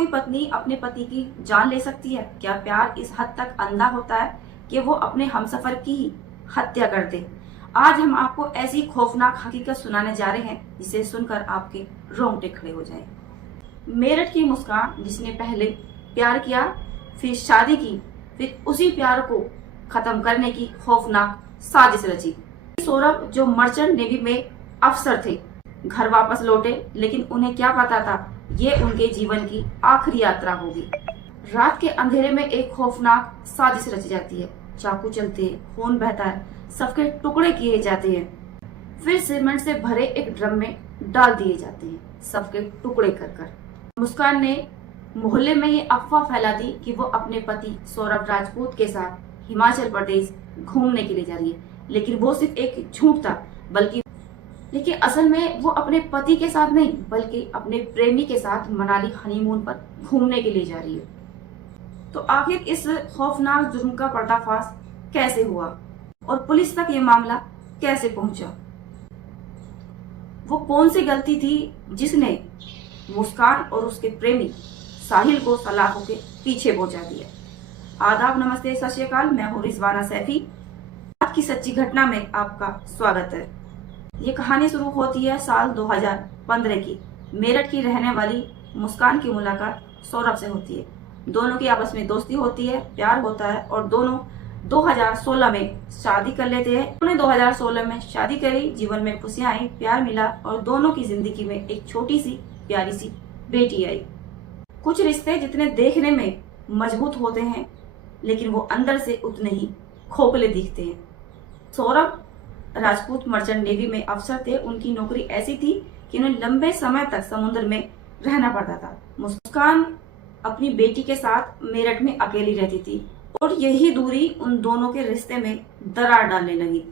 कोई पत्नी अपने पति की जान ले सकती है? क्या प्यार इस हद तक अंधा होता है कि वो अपने हमसफर की ही हत्या कर दे? आज हम आपको ऐसी खौफनाक हकीकत सुनाने जा रहे हैं जिसे सुनकर आपके रोंगटे खड़े हो जाए। मेरठ की मुस्कान, जिसने पहले प्यार किया, फिर शादी की, फिर उसी प्यार को खत्म करने की खौफनाक साजिश रची। सौरभ जो मर्चेंट नेवी में अफसर थे, घर वापस लौटे, लेकिन उन्हें क्या पता था ये उनके जीवन की आखिरी यात्रा होगी। रात के अंधेरे में एक खौफनाक साजिश रची जाती है। चाकू चलते हैं, खून बहता है, सबके टुकड़े किए जाते हैं, फिर सीमेंट से भरे एक ड्रम में डाल दिए जाते हैं, सबके टुकड़े कर कर। मुस्कान ने मोहल्ले में ये अफवाह फैला दी कि वो अपने पति सौरभ राजपूत के साथ हिमाचल प्रदेश घूमने के लिए जा रही है, लेकिन वो सिर्फ एक झूठ था। लेकिन असल में वो अपने पति के साथ नहीं, बल्कि अपने प्रेमी के साथ मनाली हनीमून पर घूमने के लिए जा रही है। तो आखिर इस खौफनाक जुर्म का पर्दाफाश कैसे हुआ और पुलिस तक ये मामला कैसे पहुंचा? वो कौन सी गलती थी जिसने मुस्कान और उसके प्रेमी साहिल को सलाखों के पीछे पहुंचा दिया? आदाब, नमस्ते, सत श्री अकाल। मैं हूं रिजवाना सैफी। आज की सच्ची घटना में आपका स्वागत है। ये कहानी शुरू होती है साल 2015 की। मेरठ की रहने वाली मुस्कान की मुलाकात सौरभ से होती है। दोनों की आपस में दोस्ती होती है, प्यार होता है और दोनों 2016 में शादी कर लेते हैं। उन्होंने 2016 में शादी करी, जीवन में खुशियां आई, प्यार मिला और दोनों की जिंदगी में एक छोटी सी प्यारी सी बेटी आई। कुछ रिश्ते जितने देखने में मजबूत होते हैं, लेकिन वो अंदर से उतने ही खोखले दिखते हैं। सौरभ राजपूत मर्चेंट नेवी में अफसर थे। उनकी नौकरी ऐसी थी कि उन्हें लंबे समय तक समुद्र में रहना पड़ता था। मुस्कान अपनी बेटी के साथ मेरठ में अकेली रहती थी और यही दूरी उन दोनों के रिश्ते में दरार डालने लगी।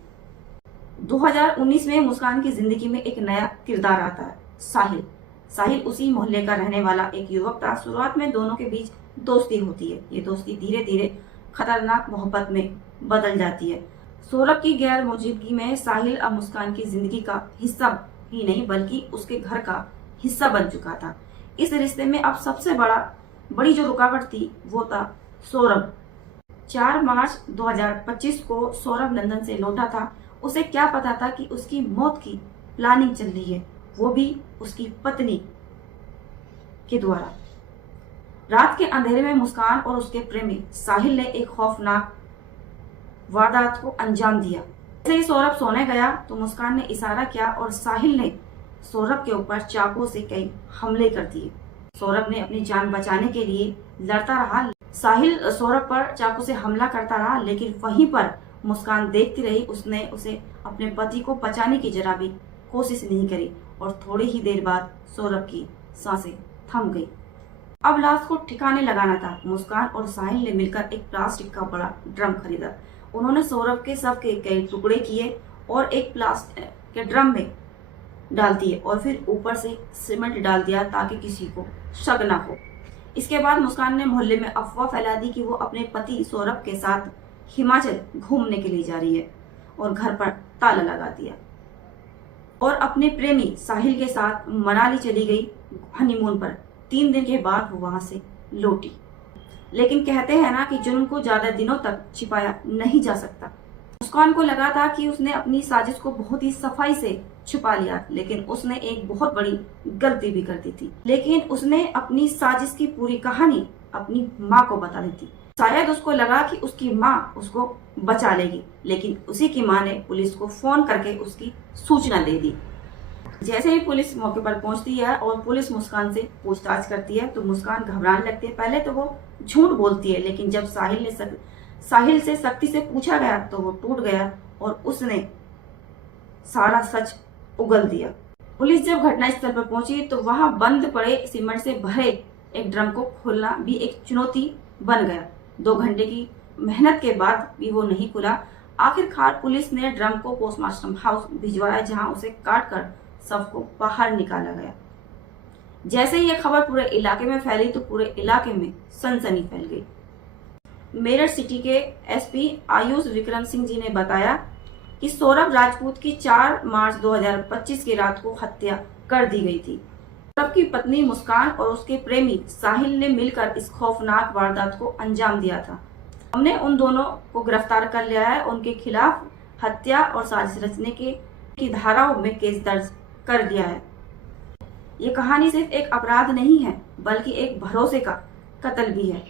2019 में मुस्कान की जिंदगी में एक नया किरदार आता है, साहिल। साहिल उसी मोहल्ले का रहने वाला एक युवक था। शुरुआत में दोनों के बीच दोस्ती होती है। ये दोस्ती धीरे धीरे खतरनाक मोहब्बत में बदल जाती है। सौरभ की गैर मौजूदगी में साहिल अब मुस्कान की जिंदगी का हिस्सा ही नहीं, बल्कि उसके घर का हिस्सा बन चुका था। इस रिश्ते में अब सबसे बड़ी जो रुकावट थी वो था सौरभ। 4 मार्च 2025 को सौरभ लंदन से लौटा था। उसे क्या पता था कि उसकी मौत की प्लानिंग चल रही है, वो भी उसकी पत्नी के द्वारा। रात के अंधेरे में मुस्कान और उसके प्रेमी साहिल ने एक खौफनाक वारदात को अंजाम दिया। जैसे ही सौरभ सोने गया तो मुस्कान ने इशारा किया और साहिल ने सौरभ के ऊपर चाकू से कई हमले कर दिए। सौरभ ने अपनी जान बचाने के लिए लड़ता रहा। साहिल सौरभ पर चाकू से हमला करता रहा, लेकिन वहीं पर मुस्कान देखती रही। उसने उसे अपने पति को बचाने की जरा भी कोशिश नहीं करी और थोड़ी ही देर बाद सौरभ की सांसें थम गई। अब लाश को ठिकाने लगाना था। मुस्कान और साहिल ने मिलकर एक प्लास्टिक का बड़ा ड्रम खरीदा। उन्होंने सौरभ के शव के कई टुकड़े किए और एक प्लास्टिक के ड्रम में डाल दिए और फिर ऊपर से सीमेंट डाल दिया ताकि किसी को शक न हो। इसके बाद मुस्कान ने मोहल्ले में अफवाह फैला दी कि वो अपने पति सौरभ के साथ हिमाचल घूमने के लिए जा रही है और घर पर ताला लगा दिया और अपने प्रेमी साहिल के साथ मनाली चली गई हनीमून पर। 3 दिन के बाद वो वहां से लौटी। लेकिन कहते हैं ना कि जुर्म को ज्यादा दिनों तक छिपाया नहीं जा सकता। मुस्कान को लगा था कि उसने अपनी साजिश को बहुत ही सफाई से छुपा लिया, लेकिन उसने एक बहुत बड़ी गलती भी कर दी थी। लेकिन उसने अपनी साजिश की पूरी कहानी अपनी माँ को बता दी थी। शायद उसको लगा कि उसकी माँ उसको बचा लेगी, लेकिन उसी की माँ ने पुलिस को फोन करके उसकी सूचना दे दी। जैसे ही पुलिस मौके पर पहुंचती है और पुलिस मुस्कान से पूछताछ करती है तो मुस्कान घबराने लगती है। पहले तो वो झूठ बोलती है, लेकिन जब साहिल से सख्ती से पूछा गया तो वो टूट गया और उसने सारा सच उगल दिया। पुलिस जब घटनास्थल पर पहुंची तो वहां बंद पड़े सीमेंट से भरे एक ड्रम को खोलना भी एक चुनौती बन गया। 2 घंटे की मेहनत के बाद भी वो नहीं खुला। आखिरकार पुलिस ने ड्रम को पोस्टमार्टम हाउस भिजवाया, जहां उसे काट कर शव को बाहर निकाला गया। जैसे ही यह खबर पूरे इलाके में फैली तो पूरे इलाके में सनसनी फैल गई। मेरठ सिटी के एसपी आयुष विक्रम सिंह जी ने बताया कि सौरभ राजपूत की 4 मार्च 2025 की रात को हत्या कर दी गई थी। सबकी पत्नी मुस्कान और उसके प्रेमी साहिल ने मिलकर इस खौफनाक वारदात को अंजाम दिया था। हमने उन दोनों को गिरफ्तार कर लिया है। उनके खिलाफ हत्या और साजिश रचने की धाराओं में केस दर्ज कर दिया है। ये कहानी सिर्फ एक अपराध नहीं है, बल्कि एक भरोसे का कत्ल भी है,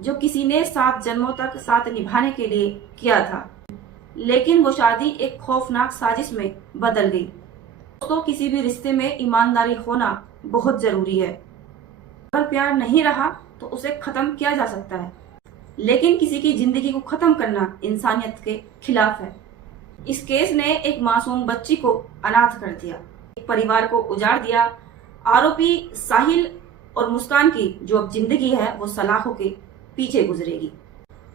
जो किसी ने 7 जन्मों तक साथ निभाने के लिए किया था, लेकिन वो शादी एक खौफनाक साजिश में बदल गई। दोस्तों, किसी भी रिश्ते में ईमानदारी होना बहुत जरूरी है। अगर प्यार नहीं रहा तो उसे खत्म किया जा सकता है, लेकिन किसी की जिंदगी को खत्म करना इंसानियत के खिलाफ है। इस केस ने एक मासूम बच्ची को अनाथ कर दिया, एक परिवार को उजाड़ दिया। आरोपी साहिल और मुस्कान की जो अब जिंदगी है वो सलाखों के पीछे गुजरेगी।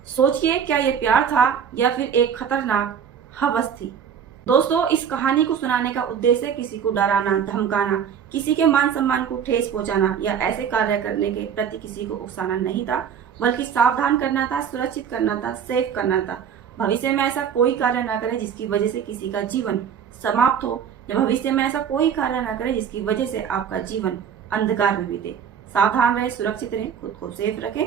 सोचिए, क्या ये प्यार था या फिर एक खतरनाक हवस थी? दोस्तों, इस कहानी को सुनाने का उद्देश्य किसी को डराना, धमकाना, किसी के मान सम्मान को ठेस पहुंचाना या ऐसे कार्य करने के प्रति किसी को उकसाना नहीं था, बल्कि सावधान करना था, सुरक्षित करना था, सेफ करना था। भविष्य में ऐसा कोई कार्य न करें जिसकी वजह से किसी का जीवन समाप्त हो, या भविष्य में ऐसा कोई कार्य न करें जिसकी वजह से आपका जीवन अंधकार में बीते। सावधान रहे, सुरक्षित रहें, खुद को सेफ रखें।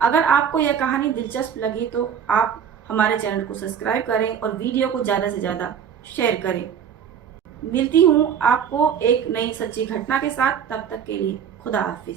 अगर आपको यह कहानी दिलचस्प लगी तो आप हमारे चैनल को सब्सक्राइब करें और वीडियो को ज़्यादा से ज़्यादा शेयर करें। मिलती हूँ आपको एक नई सच्ची घटना के साथ, तब तक के लिए खुदा हाफिज।